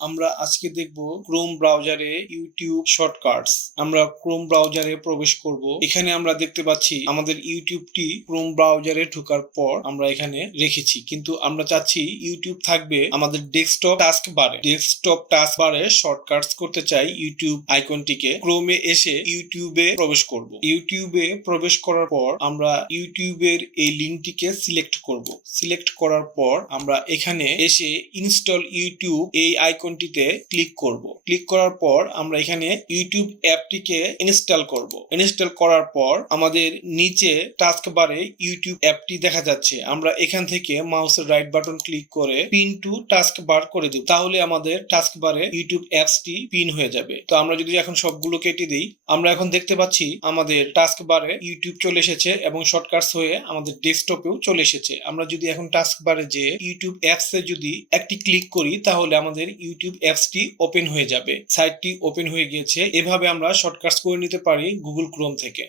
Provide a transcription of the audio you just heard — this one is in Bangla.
আমরা আজকে দেখব ক্রোম ব্রাউজারে ইউটিউব শর্টকাটস। আমরা ক্রোম ব্রাউজারে প্রবেশ করব। এখানে আমরা দেখতে পাচ্ছি আমাদের ইউটিউবটি ক্রোম ব্রাউজারে ঢোকার পর আমরা এখানে রেখেছি, কিন্তু আমরা চাচ্ছি ইউটিউব থাকবে আমাদের ডেস্কটপ টাস্কবারে। ডেস্কটপ টাস্কবারে শর্টকাটস করতে চাই ইউটিউব আইকনটিকে। ক্রোমে এসে ইউটিউবে প্রবেশ করব। ইউটিউবে প্রবেশ করার পর আমরা ইউটিউবের এই লিঙ্কটিকে সিলেক্ট করব। সিলেক্ট করার পর আমরা এখানে এসে ইনস্টল ইউটিউব এই আইকনটিতে ক্লিক করব। ক্লিক করার পর আমরা এখানে ইউটিউব অ্যাপটিকে ইনস্টল করব। ইনস্টল করার পর আমাদের নিচে টাস্কবারে ইউটিউব অ্যাপটি দেখা যাচ্ছে। আমরা এখান থেকে মাউসের রাইট বাটন ক্লিক করে পিন টু টাস্কবার করে দেব, তাহলে আমাদের টাস্কবারে ইউটিউব অ্যাপসটি পিন হয়ে যাবে। তো আমরা যদি এখন সবগুলো কেটে দিই, আমরা এখন দেখতে পাচ্ছি আমাদের টাস্কবারে ইউটিউব চলে এসেছে এবং শর্টকাটস হয়ে আমাদের ডেস্কটপেও চলে এসেছে। আমরা যদি এখন টাস্কবারে যে ইউটিউব অ্যাপসে যদি একটি ক্লিক করি, তাহলে আমাদের ইউটিউব অ্যাপসটি ওপেন হয়ে যাবে। সাইটটি ওপেন হয়ে গিয়েছে। এভাবে আমরা শর্টকাটস করে নিতে পারি গুগল ক্রোম থেকে।